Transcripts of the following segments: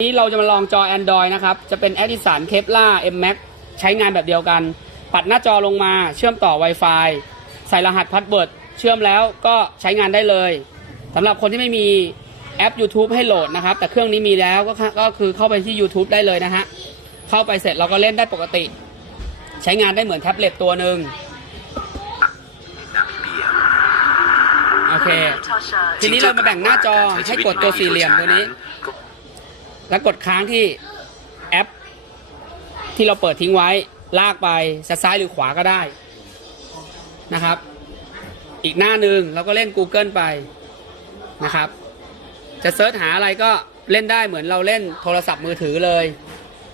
นี้เราจะมาลองจอ Android นะครับ จะเป็น a d i s o n Kevlar M Max ใช้งานแบบเดียวกัน ปัดหน้าจอลงมาเชื่อมต่อ Wi-Fi ใส่รหัสพาสเวิร์ดเชื่อมแล้วก็ใช้งานได้เลยสำหรับคนที่ไม่มีแอป YouTube ให้โหลดนะครับ แต่เครื่องนี้มีแล้วก็ก็คือเข้าไปที่ YouTube ได้เลยนะฮะ เข้าไปเสร็จเราก็เล่นได้ปกติ ใช้งานได้เหมือนแท็บเล็ตตัวหนึ่งโอเค ทีนี้เรามาแบ่งหน้าจอให้กดตัวสี่เหลี่ยมตัวนี้ แล้วกดค้างที่แอป ที่เราเปิดทิ้งไว้ ลากไปซ้ายหรือขวาก็ได้นะครับ อีกหน้าหนึ่งเราก็เล่น Google ไปนะครับ จะเซิร์ชหาอะไรก็เล่นได้เหมือนเราเล่นโทรศัพท์มือถือเลย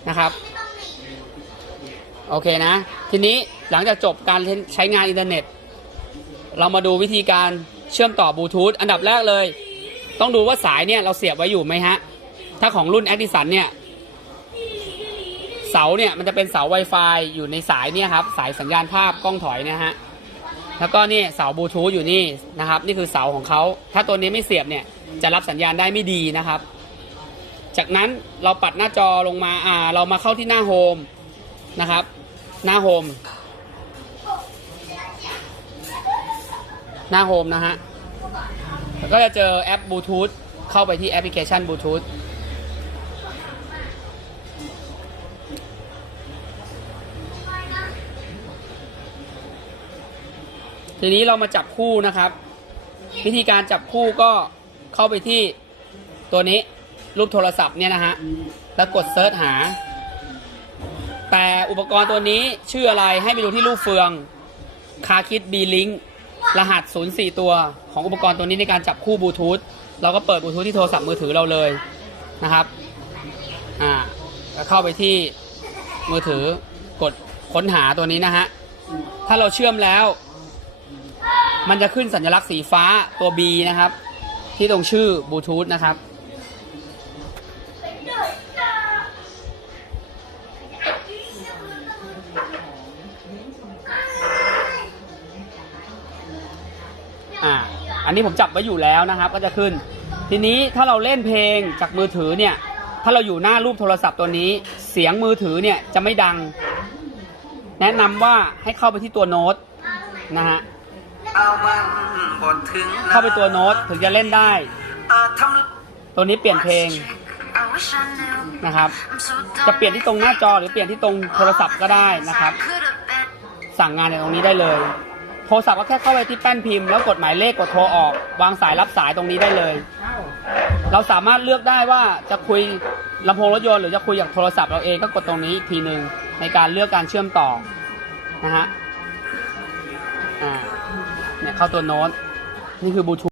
นะครับ โอเคนะ ทีนี้หลังจากจบการใช้งานอินเทอร์เน็ต เรามาดูวิธีการเชื่อมต่อบลูทูธอันดับแรกเลย ต้องดูว่าสายเนี่ยเราเสียบไว้อยู่ไหมฮะ ถ้าของรุ่น a อ t i s o n เนี่ย เสาเนี่ยมันจะเป็นเสา Wi-Fi อยู่ในสายเนี่ยครับ สายสัญญาณภาพกล้องถอยนะฮะ แล้วก็นี่เสาบลูทูธอยู่นี่นะครับ นี่คือเสาของเขา ถ้าตัวนี้ไม่เสียบเนี่ยจะรับสัญญาณได้ไม่ดีนะครับ จากนั้นเราปัดหน้าจอลงมา อ่า เรามาเข้าที่หน้าโฮมนะครับ หน้าโฮม หน้าโฮมนะฮะแล้วก็จะเจอแอปบลูทูธเข้าไปที่แอปพลิเคชันบลูทูธ ทีนี้เรามาจับคู่นะครับ วิธีการจับคู่ก็เข้าไปที่ตัวนี้รูปโทรศัพท์เนี่ยนะฮะแล้วกดเซิร์ชหา แต่อุปกรณ์ตัวนี้ชื่ออะไรให้ไปดูที่รูปเฟืองคาคิดบีลิงรหัส 04 ตัวของอุปกรณ์ตัวนี้ในการจับคู่บลูทูธเราก็เปิดบลูทูธที่โทรศัพท์มือถือเราเลยนะครับอ่าเข้าไปที่มือถือกดค้นหาตัวนี้นะฮะ ถ้าเราเชื่อมแล้ว มันจะขึ้นสัญลักษณ์สีฟ้าตัว B นะครับ ที่ตรงชื่อบลูทูธนะครับ อ่า อันนี้ผมจับไว้อยู่แล้วนะครับ ก็จะขึ้น ทีนี้ถ้าเราเล่นเพลงจากมือถือเนี่ย ถ้าเราอยู่หน้ารูปโทรศัพท์ตัวนี้ เสียงมือถือเนี่ยจะไม่ดัง แนะนำว่าให้เข้าไปที่ตัวโน้ตนะฮะ เอามันบนถึงเข้าไปตัวโน้ตถึงจะเล่นได้เอ่อทำตัวนี้เปลี่ยนเพลงนะครับ จะเปลี่ยนที่ตรงหน้าจอหรือเปลี่ยนที่ตรงโทรศัพท์ก็ได้นะครับ สั่งงานในตรงนี้ได้เลย โทรศัพท์ก็แค่เข้าไปที่แป้นพิมพ์แล้วกดหมายเลขกดโทรออก วางสายรับสายตรงนี้ได้เลย เราสามารถเลือกได้ว่าจะคุยลำโพงรถยนต์หรือจะคุยจากโทรศัพท์เราเองก็กดตรงนี้อีกทีหนึ่งในการเลือกการเชื่อมต่อนะฮะอ่าเนี่ย เข้าตัวโน้ต นี่คือบลูทูธ